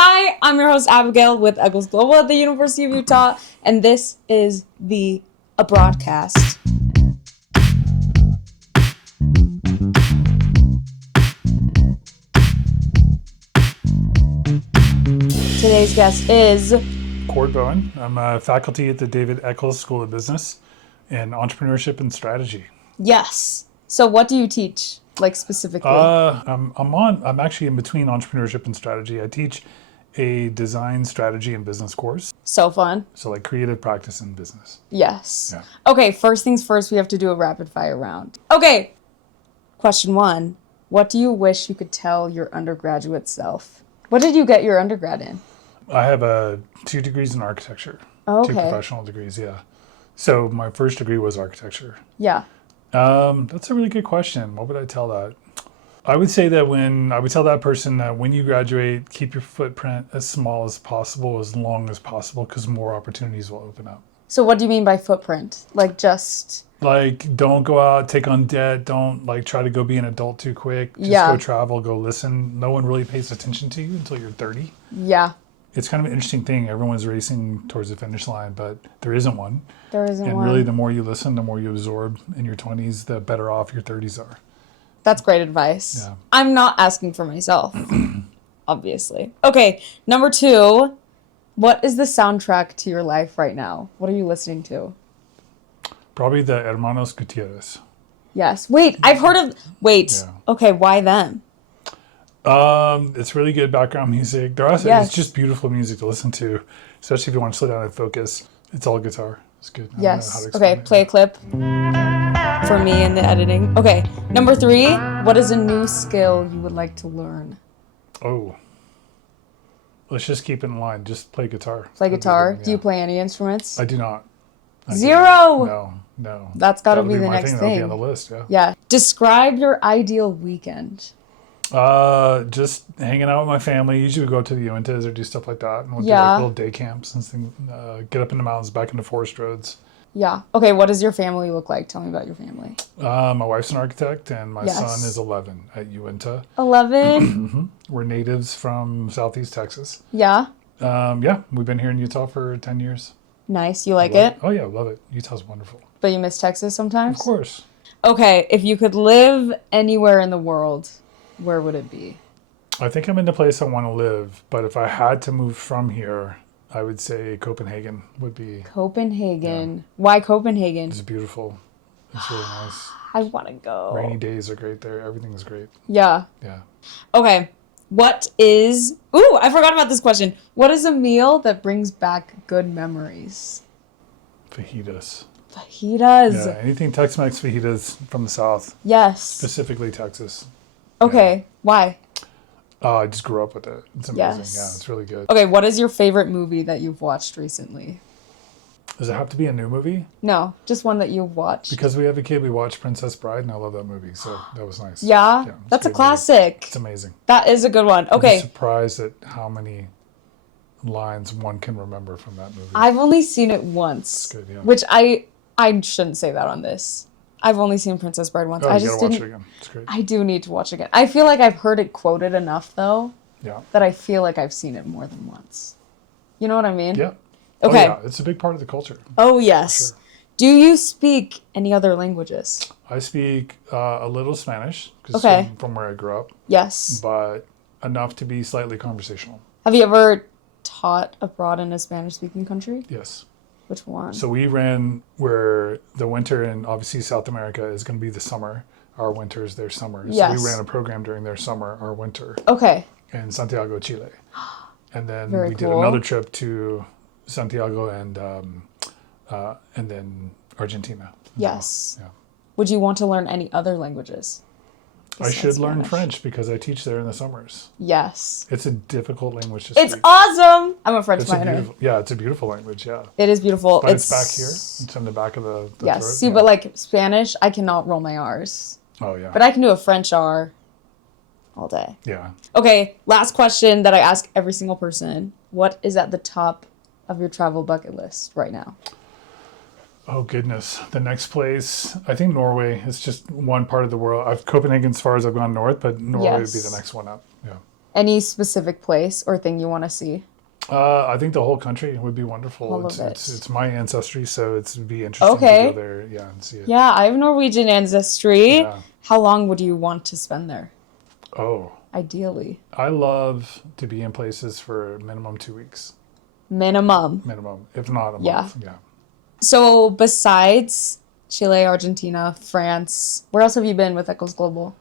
Hi, I'm your host Abigail with Eccles Global at the University of Utah, and this is the Abroadcast. Today's guest is Cord Bowen. I'm a faculty at the David Eccles School of Business in Entrepreneurship and Strategy. Yes. So what do you teach, like specifically? I'm actually in between entrepreneurship and strategy. I teach a design, strategy, and business course. So fun. So like creative practice in business. Yes. Yeah. Okay, first things first, we have to do a rapid fire round. Okay. Question 1. What do you wish you could tell your undergraduate self? What did you get your undergrad in? I have 2 degrees in architecture. Okay. 2 professional degrees, yeah. So my first degree was architecture. Yeah. That's a really good question. What would I tell that? I would say that I would tell that person that when you graduate, keep your footprint as small as possible, as long as possible, because more opportunities will open up. So what do you mean by footprint? Like just... Like, don't go out, take on debt. Don't like try to go be an adult too quick. Just Yeah. go travel, go listen. No one really pays attention to you until you're 30. Yeah. It's kind of an interesting thing. Everyone's racing towards the finish line, but there isn't one. There isn't And one. really, the more you listen, the more you absorb in your 20s, the better off your 30s are. That's great advice. Yeah. I'm not asking for myself, obviously. Okay, number 2. What is the soundtrack to your life right now? What are you listening to? Probably the Hermanos Gutierrez. Yes. Wait, I've heard of... Wait. Yeah. Okay, why them? It's really good background music. It's just beautiful music to listen to, especially if you want to slow down and focus. It's all guitar. It's good. I don't know how Yes. to explain Okay, it. play a clip for me in the editing. Okay, number 3. What is a new skill you would like to learn? Oh. Let's just keep it in line. Just play guitar. Play That'd be guitar. good, Do you yeah. play any instruments? I do not. I do 0! not. No. That's gotta That'll be the my next That'll be thing. on the list, yeah. Yeah. Describe your ideal weekend. Just hanging out with my family. Usually we go up to the Uintas or do stuff like that. And we'll do Yeah. like little day camps and things. Get up in the mountains, back into forest roads. Yeah. Okay, what does your family look like? Tell me about your family. My wife's an architect and my Yes. son is 11 at Uinta. 11. We're natives from Southeast Texas. Yeah. Yeah, we've been here in Utah for 10 years. Nice. You like Love it? Oh yeah, love it. Utah's wonderful. But you miss Texas sometimes? Of course. Okay, if you could live anywhere in the world, where would it be? I think I'm in the place I want to live, but if I had to move from here, I would say Copenhagen would be. Copenhagen. Why Copenhagen? It's beautiful. It's really nice. I want to go. Rainy days are great there. Everything's great. Yeah. Yeah. Okay. What is... Ooh, I forgot about this question. What is a meal that brings back good memories? Fajitas. Fajitas. Yeah, anything Tex-Mex fajitas from the South, Yes. specifically Texas. Okay. Why? I just grew up with it. It's amazing. Yes. Yeah, it's really good. Okay, what is your favorite movie that you've watched recently? Does it have to be a new movie? No, just one that you've watched. Because we have a kid, we watched Princess Bride, and I love that movie, so that was nice. Yeah? it's That's a good movie. classic. It's amazing. That is a good one. I'm Okay. surprised at how many lines one can remember from that movie. I've only seen it once. It's good, yeah. Which I shouldn't say that on this. I've only seen Princess Bride once. Oh, I you just gotta watch didn't. it again. It's great. I do need to watch again. I feel like I've heard it quoted enough though Yeah. that I feel like I've seen it more than once. You know what I mean? Yeah. Okay. Oh, yeah. It's a big part of the culture. Oh yes. Sure. Do you speak any other languages? I speak a little Spanish, because Okay. from where I grew up, Yes. but enough to be slightly conversational. Have you ever taught abroad in a Spanish-speaking country? Yes. Which one? So we ran where the winter in obviously South America is going to be the summer. Our winter is their summer. Yes. So we ran a program during their summer, our winter, Okay. in Santiago, Chile. And then Very we did cool. another trip to Santiago and then Argentina. Yes. Yeah. Would you want to learn any other languages? I besides should learn Spanish? French because I teach there in the summers. Yes. It's a difficult language to It's speak. awesome. I'm a French It's a minor. beautiful, yeah, it's a beautiful language, yeah. It is beautiful. But it's back here. It's in the back of the Yes. throat. See, yeah. but like Spanish, I cannot roll my R's. Oh, yeah. But I can do a French R all day. Yeah. Okay, last question that I ask every single person. What is at the top of your travel bucket list right now? Oh, goodness. The next place, I think Norway is just one part of the world. Copenhagen as far as I've gone north, but Norway would be Yes. the next one up. Yeah. Any specific place or thing you want to see? I think the whole country would be wonderful. All of It's my ancestry, so it'd be interesting Okay. to go there, yeah, and see it. Yeah, I have Norwegian ancestry. Yeah. How long would you want to spend there? Oh, Ideally. I love to be in places for minimum 2 weeks, Minimum. if not a Yeah. month. Yeah. So besides Chile, Argentina, France, where else have you been with Eccles Global?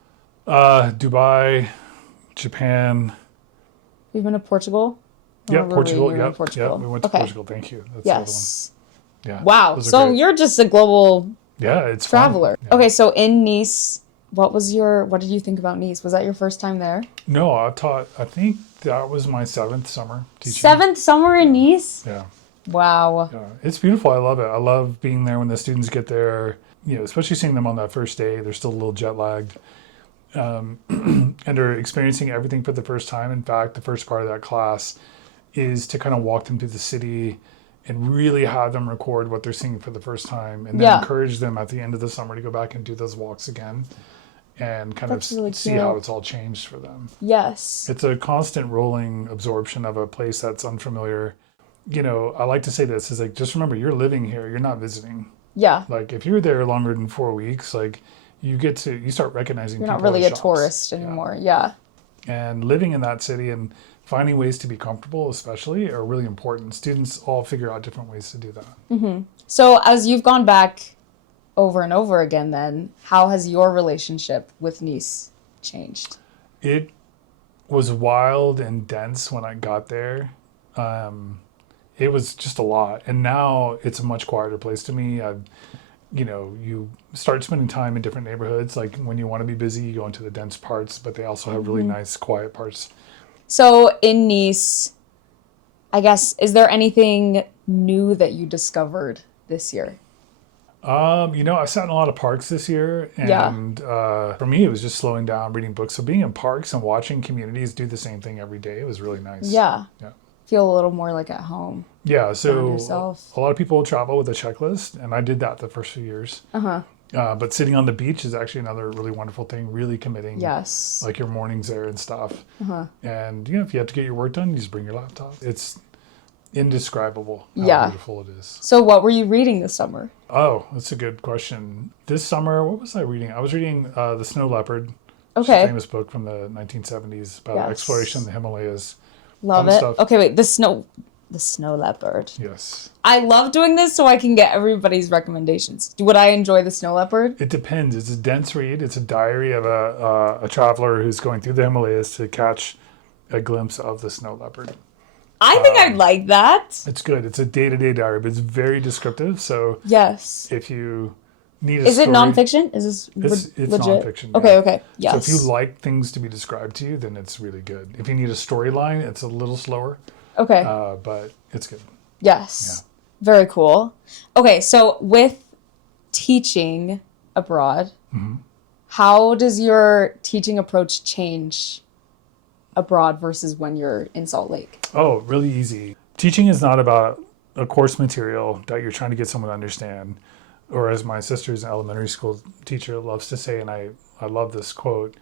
Dubai, Japan. You've been to Portugal? I Yeah, remember Portugal. reading you were in Yep. Portugal. Yep. We went to Okay. Portugal. Thank you. That's Yes. the other one. Yeah. Wow. those are So great. you're just a global Yeah, it's traveler. fun. Yeah. Okay, so in Nice, what did you think about Nice? Was that your first time there? No, I think that was my 7th summer teaching. 7th summer in Nice? Yeah. Wow. Yeah. It's beautiful. I love it. I love being there when the students get there, especially seeing them on that first day. They're still a little jet lagged. And they're experiencing everything for the first time. In fact, the first part of that class is to kind of walk them through the city and really have them record what they're seeing for the first time, and then encourage them at the end of the summer to go back and do those walks again and kind That's of really see cute. how it's all changed for them. Yes. It's a constant rolling absorption of a place that's unfamiliar. I like to say this is like, just remember, you're living here, you're not visiting. Yeah. Like if you're there longer than 4 weeks, like you start recognizing You're people not really as a shops. tourist anymore. Yeah. And living in that city and finding ways to be comfortable, especially, are really important. Students all figure out different ways to do that. So as you've gone back over and over again, then how has your relationship with Nice changed? It was wild and dense when I got there. It was just a lot. And now it's a much quieter place to me. You start spending time in different neighborhoods. Like when you want to be busy, you go into the dense parts, but they also have really nice, quiet parts. So in Nice, I guess, is there anything new that you discovered this year? I sat in a lot of parks this year, and for me, it was just slowing down, reading books. So being in parks and watching communities do the same thing every day, it was really nice. Yeah. Yeah. Feel a little more like at home. Yeah. So yourself. a lot of people travel with a checklist, and I did that the first few years. But sitting on the beach is actually another really wonderful thing, really committing. Yes. Like your mornings there and stuff. And, if you have to get your work done, you just bring your laptop. It's indescribable how beautiful it is. So what were you reading this summer? Oh, that's a good question. This summer, what was I reading? I was reading The Snow Leopard. Okay. It's a famous book from the 1970s about exploration in the Himalayas. Love Fun it. stuff. Okay, wait. The snow leopard. Yes. I love doing this so I can get everybody's recommendations. Would I enjoy the snow leopard? It depends. It's a dense read. It's a diary of a traveler who's going through the Himalayas to catch a glimpse of the snow leopard. I think I'd like that. It's good. It's a day-to-day diary, but it's very descriptive. So Yes. if you need a Is story... it nonfiction? Is this It's legit? nonfiction. Okay, yeah. okay. Yes. So if you like things to be described to you, then it's really good. If you need a storyline, it's a little slower, Okay. but it's good. Yes. Very cool. Okay, so with teaching abroad, how does your teaching approach change abroad versus when you're in Salt Lake? Oh, really easy. Teaching is not about a course material that you're trying to get someone to understand. Or as my sister's elementary school teacher loves to say, and I love this quote,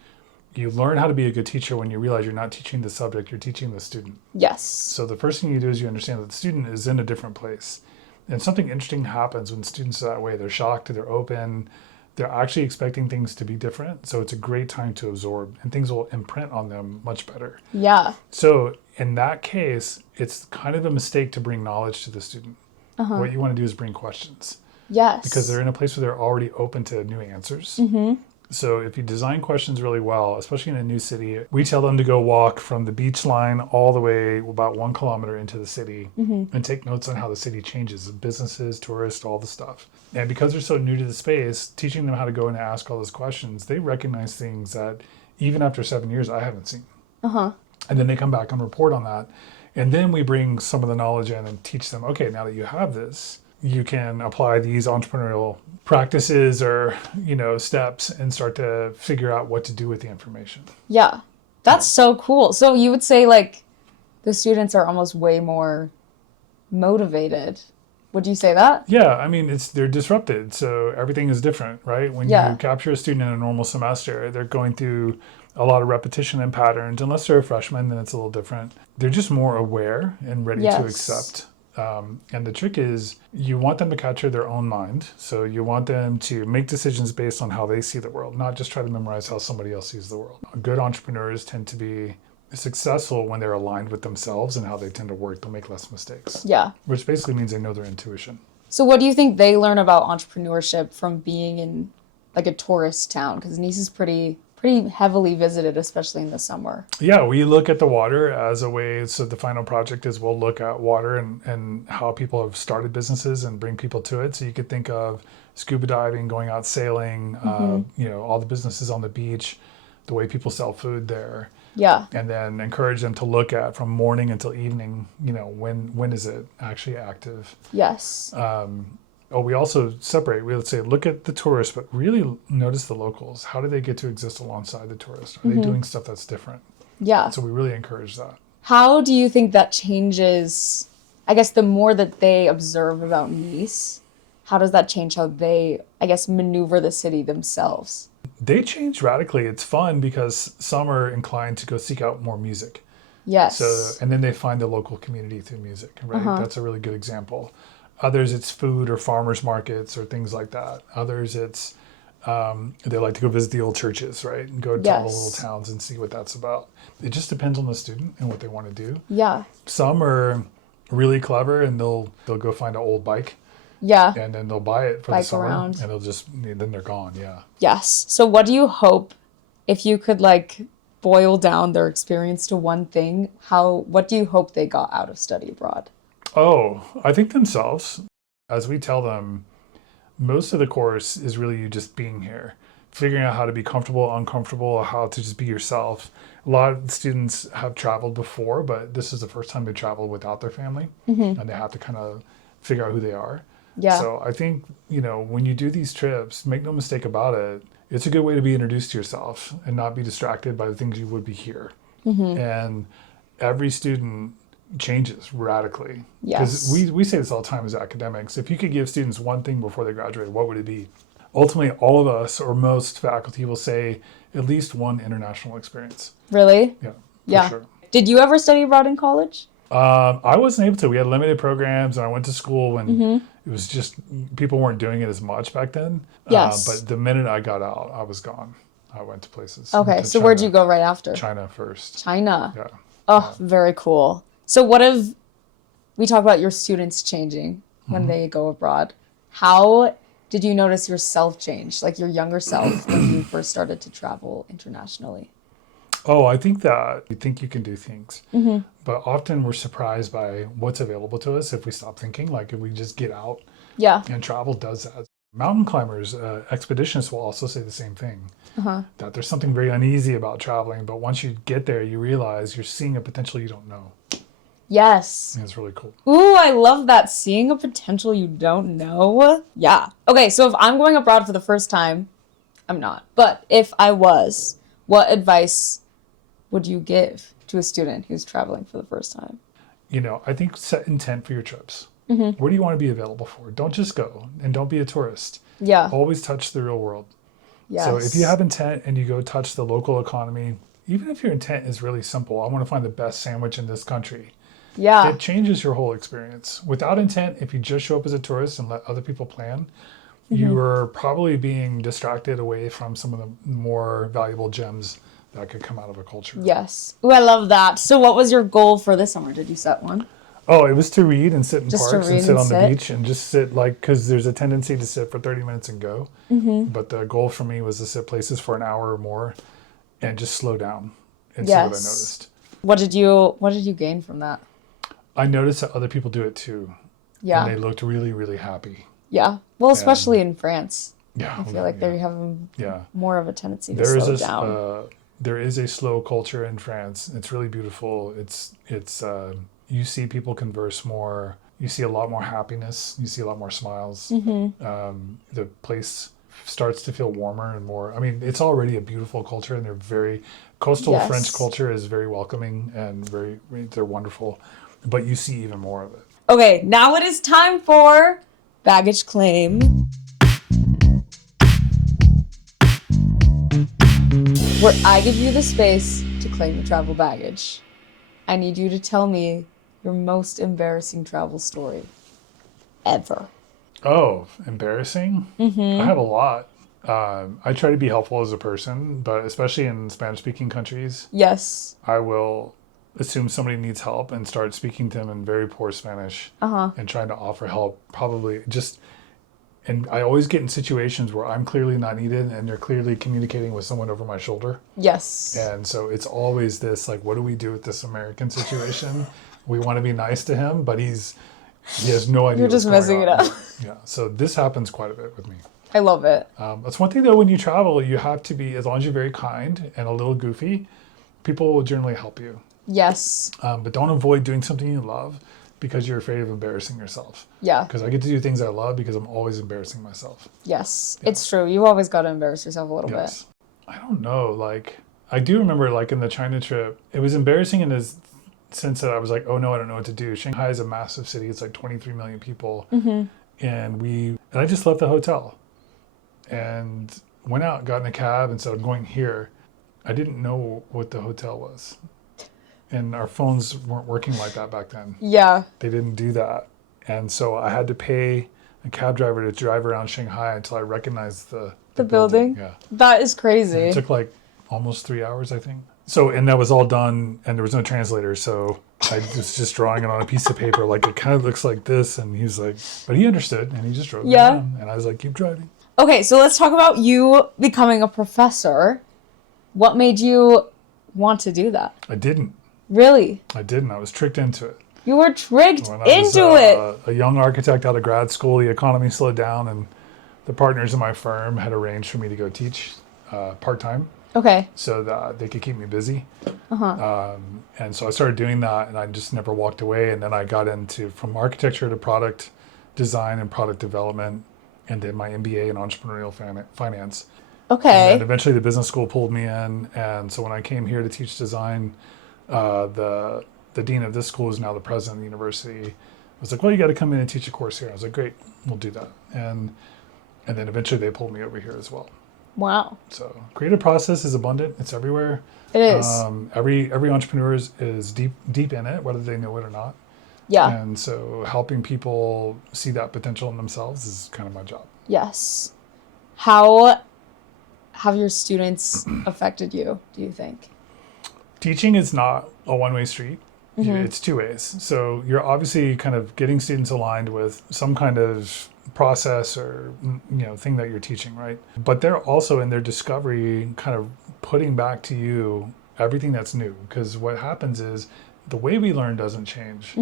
you learn how to be a good teacher when you realize you're not teaching the subject, you're teaching the student. Yes. So the first thing you do is you understand that the student is in a different place. And something interesting happens when students are that way. They're shocked, they're open, they're actually expecting things to be different. So it's a great time to absorb, and things will imprint on them much better. Yeah. So in that case, it's kind of a mistake to bring knowledge to the student. What you want to do is bring questions. Yes. Because they're in a place where they're already open to new answers. So if you design questions really well, especially in a new city, we tell them to go walk from the beach line all the way about 1 kilometer into the city and take notes on how the city changes, businesses, tourists, all the stuff. And because they're so new to the space, teaching them how to go and ask all those questions, they recognize things that even after 7 years, I haven't seen. And then they come back and report on that. And then we bring some of the knowledge in and teach them, okay, now that you have this, you can apply these entrepreneurial practices or, steps and start to figure out what to do with the information. Yeah. That's so cool. So you would say like the students are almost way more motivated. Would you say that? Yeah, I mean, they're disrupted, so everything is different, right? When you capture a student in a normal semester, they're going through a lot of repetition and patterns. Unless they're a freshman, then it's a little different. They're just more aware and ready to accept. And the trick is you want them to capture their own mind. So you want them to make decisions based on how they see the world, not just try to memorize how somebody else sees the world. Good entrepreneurs tend to be successful when they're aligned with themselves and how they tend to work. They'll make less mistakes. Yeah. Which basically means they know their intuition. So what do you think they learn about entrepreneurship from being in like a tourist town? Because Nice is pretty heavily visited, especially in the summer. Yeah, we look at the water as a way. So the final project is we'll look at water and how people have started businesses and bring people to it. So you could think of scuba diving, going out sailing, all the businesses on the beach, the way people sell food there. Yeah. And then encourage them to look at from morning until evening, when is it actually active? Yes. We also separate. Let's say, look at the tourists, but really notice the locals. How do they get to exist alongside the tourists? Are they doing stuff that's different? Yeah. So we really encourage that. How do you think that changes, I guess, the more that they observe about Nice, how does that change how they, I guess, maneuver the city themselves? They change radically. It's fun because some are inclined to go seek out more music. Yes. And then they find the local community through music, right? That's a really good example. Others, it's food or farmers markets or things like that. Others, it's they like to go visit the old churches, right? And go to all the little towns and see what that's about. It just depends on the student and what they want to do. Yeah. Some are really clever and they'll go find an old bike. Yeah. And then they'll buy it for the summer around. and then they're gone. Yeah. Yes. So what do you hope, if you could boil down their experience to one thing, what do you hope they got out of study abroad? Oh, I think themselves. As we tell them, most of the course is really you just being here, figuring out how to be comfortable, uncomfortable, how to just be yourself. A lot of students have traveled before, but this is the first time they traveled without their family, and they have to kind of figure out who they are. Yeah. So I think, when you do these trips, make no mistake about it, it's a good way to be introduced to yourself and not be distracted by the things you would be here. And every student changes radically. Yes. Because we say this all the time as academics. If you could give students one thing before they graduate, what would it be? Ultimately, all of us or most faculty will say at least one international experience. Really? Yeah, for sure. Did you ever study abroad in college? I wasn't able to. We had limited programs, and I went to school when it was just people weren't doing it as much back then. Yes. But the minute I got out, I was gone. I went to places. Okay, so where'd you go right after? China first. China. Yeah. Oh, very cool. So we talk about your students changing when they go abroad. How did you notice yourself change, like your younger self when you first started to travel internationally? Oh, I think that we think you can do things, but often we're surprised by what's available to us if we stop thinking, like if we just get out. Yeah. And travel does that. Mountain climbers, expeditionists will also say the same thing, that there's something very uneasy about traveling, but once you get there, you realize you're seeing a potential you don't know. Yes. And it's really cool. Ooh, I love that. Seeing a potential you don't know. Yeah. Okay, so if I'm going abroad for the first time, I'm not. But if I was, what advice would you give to a student who's traveling for the first time? I think set intent for your trips. Where do you want to be available for? Don't just go, and don't be a tourist. Yeah. Always touch the real world. Yes. So if you have intent and you go touch the local economy, even if your intent is really simple, I want to find the best sandwich in this country. Yeah. It changes your whole experience. Without intent, if you just show up as a tourist and let other people plan, you are probably being distracted away from some of the more valuable gems that could come out of a culture. Yes. Ooh, I love that. So what was your goal for this summer? Did you set one? Oh, it was to read and sit in Just parks to read and sit and on the sit? beach and just sit because there's a tendency to sit for 30 minutes and go. But the goal for me was to sit places for an hour or more and just slow down and see what I noticed. What did you gain from that? I noticed that other people do it too. Yeah. And they looked really, really happy. Yeah. Well, especially in France. Yeah. I feel like they have more of a tendency to slow down. There is a slow culture in France. It's really beautiful. You see people converse more. You see a lot more happiness. You see a lot more smiles. The place starts to feel warmer and more. I mean, it's already a beautiful culture, and they're very coastal. French culture is very welcoming and they're wonderful. But you see even more of it. Okay, now it is time for baggage claim. where I give you the space to claim your travel baggage. I need you to tell me your most embarrassing travel story ever. Oh, embarrassing? I have a lot. I try to be helpful as a person, but especially in Spanish-speaking countries, Yes. I will assume somebody needs help and start speaking to them in very poor Spanish and trying to offer help. Probably just, and I always get in situations where I'm clearly not needed and they're clearly communicating with someone over my shoulder. Yes. And so it's always this, like, what do we do with this American situation? We want to be nice to him, but he has no idea. You're just messing it up. Yeah. So this happens quite a bit with me. I love it. That's one thing though, when you travel, you have to be, as long as you're very kind and a little goofy, people will generally help you. Yes. But don't avoid doing something you love because you're afraid of embarrassing yourself. Yeah. Because I get to do things I love because I'm always embarrassing myself. Yes. Yeah. It's true. You always got to embarrass yourself a little bit. I don't know. Like, I do remember, like, in the China trip, it was embarrassing in the sense that I was like, oh no, I don't know what to do. Shanghai is a massive city. It's like 23 million people. And I just left the hotel and went out, got in a cab and said, I'm going here. I didn't know what the hotel was. And our phones weren't working like that back then. Yeah. They didn't do that. And so I had to pay a cab driver to drive around Shanghai until I recognized the building. Yeah. That is crazy. And it took like almost 3 hours, I think. So, and that was all done and there was no translator. So I was just drawing it on a piece of paper. Like, it kind of looks like this. And he's like, but he understood and he just drove me around. And I was like, keep driving. Okay. So let's talk about you becoming a professor. What made you want to do that? I didn't. Really? I didn't. I was tricked into it. You were tricked When I was, into it. A young architect out of grad school, the economy slowed down and the partners in my firm had arranged for me to go teach part-time. Okay. So that they could keep me busy. And so I started doing that and I just never walked away. And then I got into from architecture to product design and product development and did my MBA in entrepreneurial finance. Okay. And then eventually the business school pulled me in. And so when I came here to teach design, the dean of this school is now the president of the university. I was like, well, you got to come in and teach a course here. I was like, great, we'll do that. And then eventually they pulled me over here as well. Wow. So creative process is abundant. It's everywhere. It is. Every entrepreneur is deep in it, whether they know it or not. Yeah. And so helping people see that potential in themselves is kind of my job. Yes. How have your students affected you, do you think? Teaching is not a one-way street. It's two ways. So you're obviously kind of getting students aligned with some kind of process or thing that you're teaching, right? But they're also in their discovery kind of putting back to you everything that's new, because what happens is the way we learn doesn't change,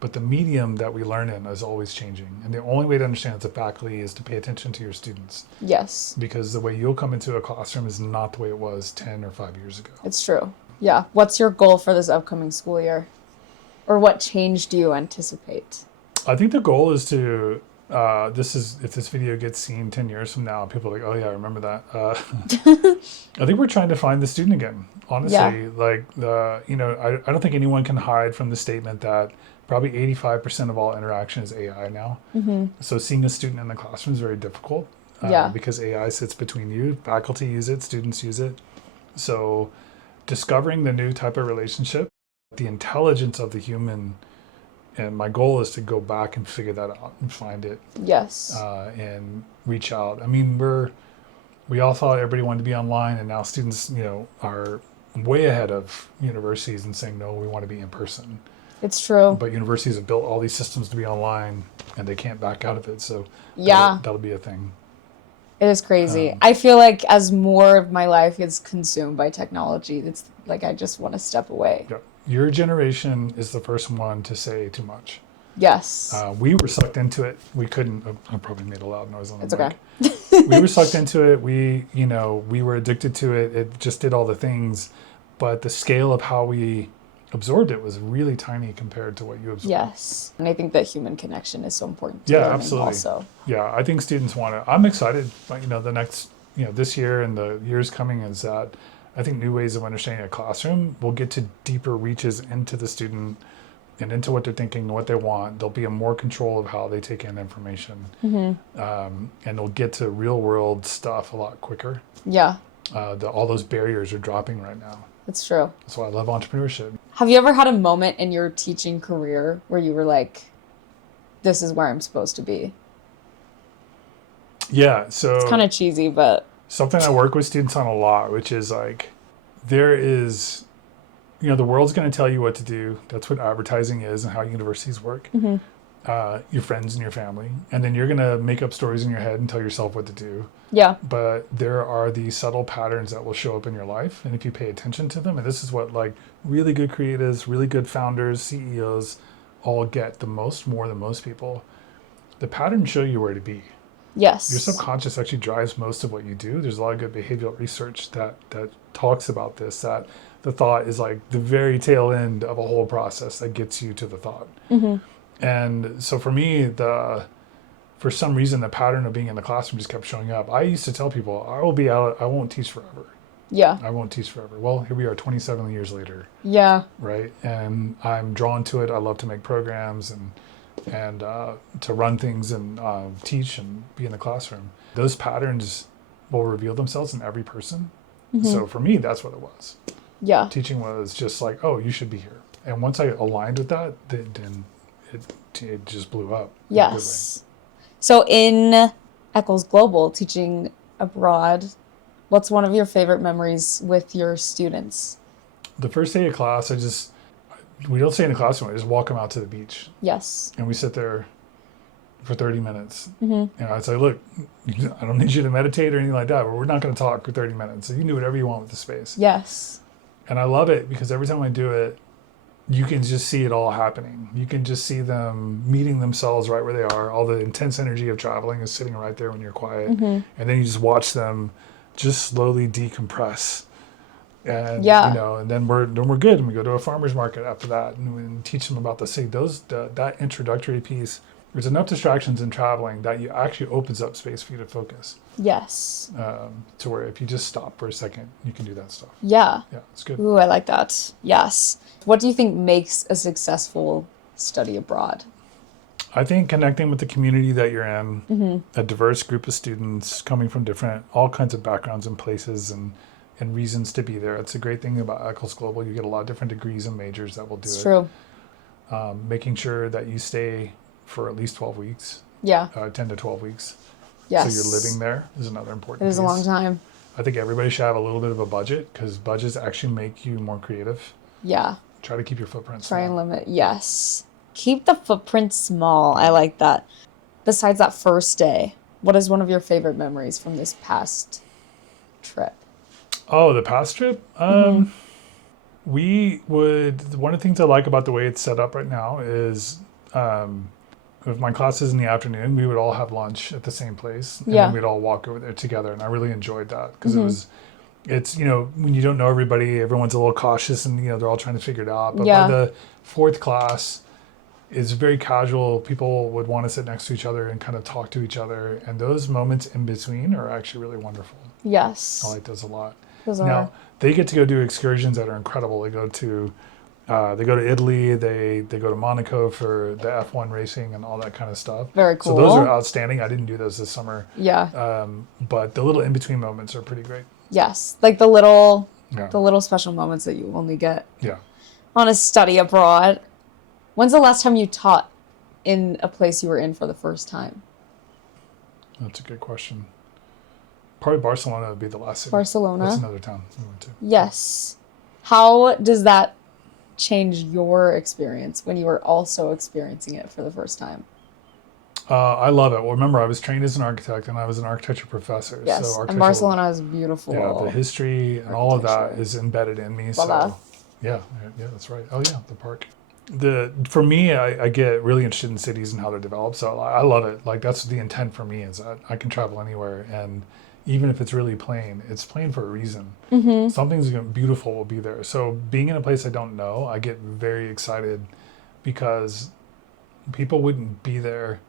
but the medium that we learn in is always changing. And the only way to understand it as a faculty is to pay attention to your students. Yes. Because the way you'll come into a classroom is not the way it was 10 or 5 years ago. It's true. Yeah. What's your goal for this upcoming school year? Or what change do you anticipate? I think the goal is to, if this video gets seen 10 years from now, people are like, oh yeah, I remember that. I think we're trying to find the student again, honestly. Yeah. Like, I don't think anyone can hide from the statement that probably 85% of all interaction is AI now. So seeing a student in the classroom is very difficult because AI sits between you. Faculty use it, students use it. So discovering the new type of relationship, the intelligence of the human, and my goal is to go back and figure that out and find it. Yes. And reach out. I mean, we all thought everybody wanted to be online, and now students, are way ahead of universities and saying, no, we want to be in person. It's true. But universities have built all these systems to be online, and they can't back out of it. So that'll be a thing. It is crazy. I feel like as more of my life is consumed by technology, it's like I just want to step away. Yeah. Your generation is the first one to say too much. Yes. We were sucked into it. We couldn't. I probably made a loud noise on the mic. It's okay. We were sucked into it. We were addicted to it. It just did all the things, but the scale of how we absorbed it was really tiny compared to what you absorbed. Yes. And I think that human connection is so important to Yeah, learning absolutely. also. Yeah, I think students want to. I'm excited. The next, this year and the years coming is that I think new ways of understanding a classroom will get to deeper reaches into the student and into what they're thinking and what they want. There'll be a more control of how they take in information. And they'll get to real world stuff a lot quicker. Yeah. All those barriers are dropping right now. It's true. That's why I love entrepreneurship. Have you ever had a moment in your teaching career where you were like, this is where I'm supposed to be? Yeah, so It's kind of cheesy, but something I work with students on a lot, which is like, there is, the world's going to tell you what to do. That's what advertising is and how universities work. Your friends and your family. And then you're going to make up stories in your head and tell yourself what to do. yeah. But there are these subtle patterns that will show up in your life. And if you pay attention to them, and this is what like really good creatives, really good founders, CEOs all get the most, more than most people. The patterns show you where to be. Yes. Your subconscious actually drives most of what you do. There's a lot of good behavioral research that talks about this, that the thought is like the very tail end of a whole process that gets you to the thought. And so for me, for some reason, the pattern of being in the classroom just kept showing up. I used to tell people, I won't teach forever. Yeah. I won't teach forever. Well, here we are 27 years later. Yeah. Right. And I'm drawn to it. I love to make programs and to run things and teach and be in the classroom. Those patterns will reveal themselves in every person. So for me, that's what it was. Yeah. Teaching was just like, oh, you should be here. And once I aligned with that, then it just blew up. Yes. So in Eccles Global, teaching abroad, what's one of your favorite memories with your students? The first day of class, we don't stay in the classroom. I just walk them out to the beach. Yes. And we sit there for 30 minutes. I'd say, look, I don't need you to meditate or anything like that, but we're not going to talk for 30 minutes. So you can do whatever you want with the space. Yes. And I love it because every time I do it, you can just see it all happening. You can just see them meeting themselves right where they are. All the intense energy of traveling is sitting right there when you're quiet. And then you just watch them just slowly decompress. And, and then we're good. And we go to a farmer's market after that and we teach them about the city. That introductory piece, there's enough distractions in traveling that you actually opens up space for you to focus. Yes. To where if you just stop for a second, you can do that stuff. Yeah. Yeah, it's good. Ooh, I like that. Yes. What do you think makes a successful study abroad? I think connecting with the community that you're in, a diverse group of students coming from all kinds of backgrounds and places and reasons to be there. It's a great thing about Eccles Global. You get a lot of different degrees and majors that will do it. It's true. Making sure that you stay for at least 12 weeks. Yeah. 10 to 12 weeks. Yes. So you're living there is another important piece. It is a long time. I think everybody should have a little bit of a budget because budgets actually make you more creative. Yeah. Try to keep your footprint small. Try and limit. Yes. Keep the footprint small. I like that. Besides that first day, what is one of your favorite memories from this past trip? Oh, the past trip? One of the things I like about the way it's set up right now is with my classes in the afternoon, we would all have lunch at the same place. And then we'd all walk over there together. And I really enjoyed that because it's, when you don't know everybody, everyone's a little cautious and, they're all trying to figure it out. But by the fourth class, it's very casual. People would want to sit next to each other and kind of talk to each other. And those moments in between are actually really wonderful. Yes. I like those a lot. Now, they get to go do excursions that are incredible. They go to Italy. They go to Monaco for the F1 racing and all that kind of stuff. Very cool. So those are outstanding. I didn't do those this summer. Yeah. But the little in-between moments are pretty great. Yes. Like the little special moments that you only get on a study abroad. When's the last time you taught in a place you were in for the first time? That's a good question. Probably Barcelona would be the last city. Barcelona? That's another town we went to. Yes. How does that change your experience when you were also experiencing it for the first time? I love it. Well, remember, I was trained as an architect and I was an architecture professor. Yes, so and Barcelona is beautiful. Yeah, the history and all of that is embedded in me. Voila. So, yeah, that's right. Oh, yeah, the park. For me, I get really interested in cities and how they're developed. So I love it. Like, that's the intent for me is that I can travel anywhere. And even if it's really plain, it's plain for a reason. Something's beautiful will be there. So being in a place I don't know, I get very excited because people wouldn't be there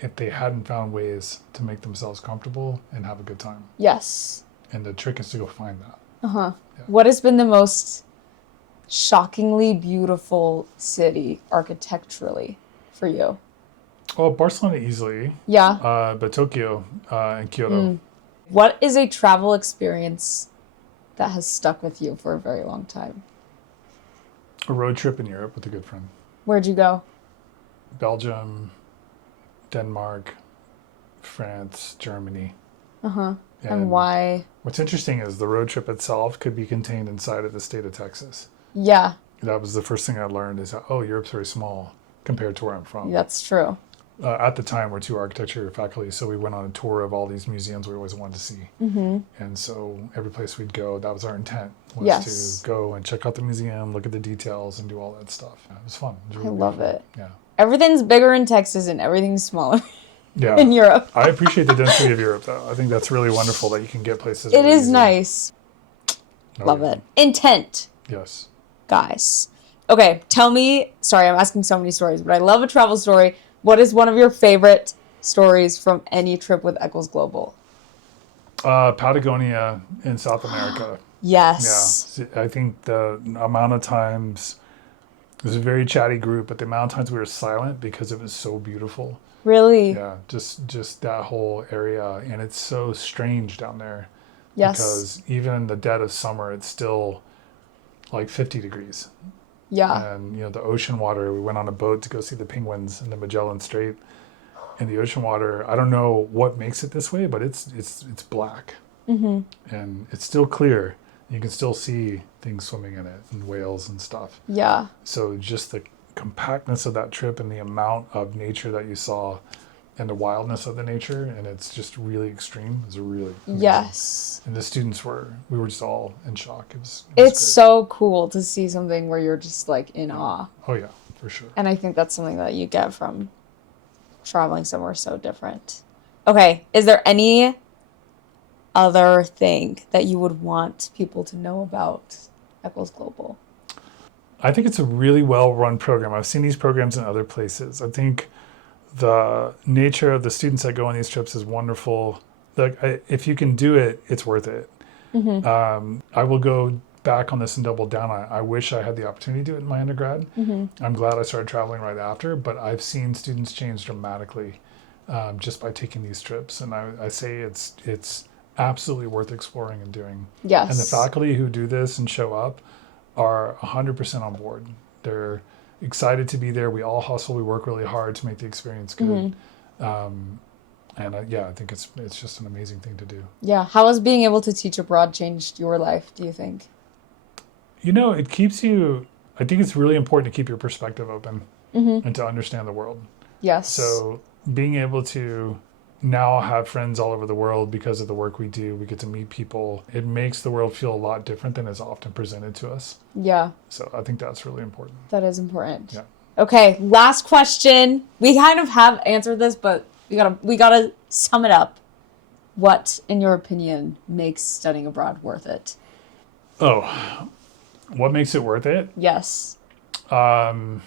if they hadn't found ways to make themselves comfortable and have a good time. Yes. And the trick is to go find that. Yeah. What has been the most shockingly beautiful city architecturally for you? Well, Barcelona easily. Yeah. But Tokyo and Kyoto. What is a travel experience that has stuck with you for a very long time? A road trip in Europe with a good friend. Where'd you go? Belgium, Denmark, France, Germany. Uh-huh. And why? What's interesting is the road trip itself could be contained inside of the state of Texas. Yeah. That was the first thing I learned is, Europe's very small compared to where I'm from. That's true. At the time, we're 2 architecture faculty, so we went on a tour of all these museums we always wanted to see. Mm-hmm. And so every place we'd go, that was our intent, was to go and check out the museum, look at the details, and do all that stuff. It was fun. It was really I love beautiful. it. Yeah. Everything's bigger in Texas and everything's smaller Yeah. in Europe. I appreciate the density of Europe, though. I think that's really wonderful that you can get places. It really is easy. nice. Love it. Intent, Yes. guys. Okay, tell me, sorry, I'm asking so many stories, but I love a travel story. What is one of your favorite stories from any trip with Eccles Global? Patagonia in South America. Yes. Yeah. I think the amount of times, it was a very chatty group, but the amount of times we were silent because it was so beautiful. Really? Yeah, just that whole area. And it's so strange down there. Yes. Because even in the dead of summer, it's still like 50 degrees. Yeah. And, the ocean water, we went on a boat to go see the penguins in the Magellan Strait. And the ocean water, I don't know what makes it this way, but it's black. Mm-hmm. And it's still clear. You can still see things swimming in it and whales and stuff. Yeah. So just the compactness of that trip and the amount of nature that you saw and the wildness of the nature, and it's just really extreme. It was really amazing. Yes. And the students we were just all in shock. It was It's great. so cool to see something where you're just like in awe. Oh yeah, for sure. And I think that's something that you get from traveling somewhere so different. Okay, is there any other thing that you would want people to know about Eccles Global? I think it's a really well-run program. I've seen these programs in other places. I think the nature of the students that go on these trips is wonderful. If you can do it, it's worth it. Mm-hmm. I will go back on this and double down on it. I wish I had the opportunity to do it in my undergrad. Mm-hmm. I'm glad I started traveling right after, but I've seen students change dramatically just by taking these trips. And I say it's absolutely worth exploring and doing. Yes. And the faculty who do this and show up are 100% on board. They're excited to be there. We all hustle. We work really hard to make the experience good. Mm-hmm. I think it's just an amazing thing to do. Yeah. How has being able to teach abroad changed your life, do you think? It keeps you, I think it's really important to keep your perspective open and to understand the world. Yes. So being able to now have friends all over the world because of the work we do, we get to meet people. It makes the world feel a lot different than is often presented to us. Yeah. So I think that's really important. That is important. Yeah. Okay, last question. We kind of have answered this, but we gotta sum it up. What, in your opinion, makes studying abroad worth it? Oh, what makes it worth it? Yes. You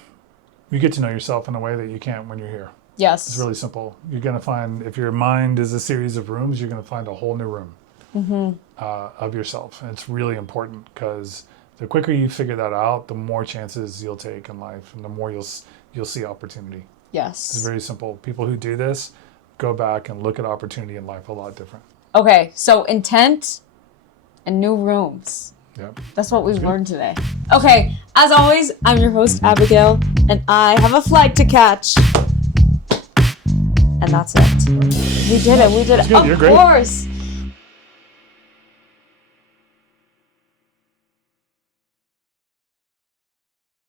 get to know yourself in a way that you can't when you're here. Yes. It's really simple. You're going to find, if your mind is a series of rooms, you're going to find a whole new room of yourself. And it's really important because the quicker you figure that out, the more chances you'll take in life and the more you'll see opportunity. Yes. It's very simple. People who do this go back and look at opportunity in life a lot different. Okay, so intent and new rooms. Yep. That's what we've learned today. Okay, as always, I'm your host, Abigail, and I have a flight to catch. And that's it. We did it. Good. You're Of great. course.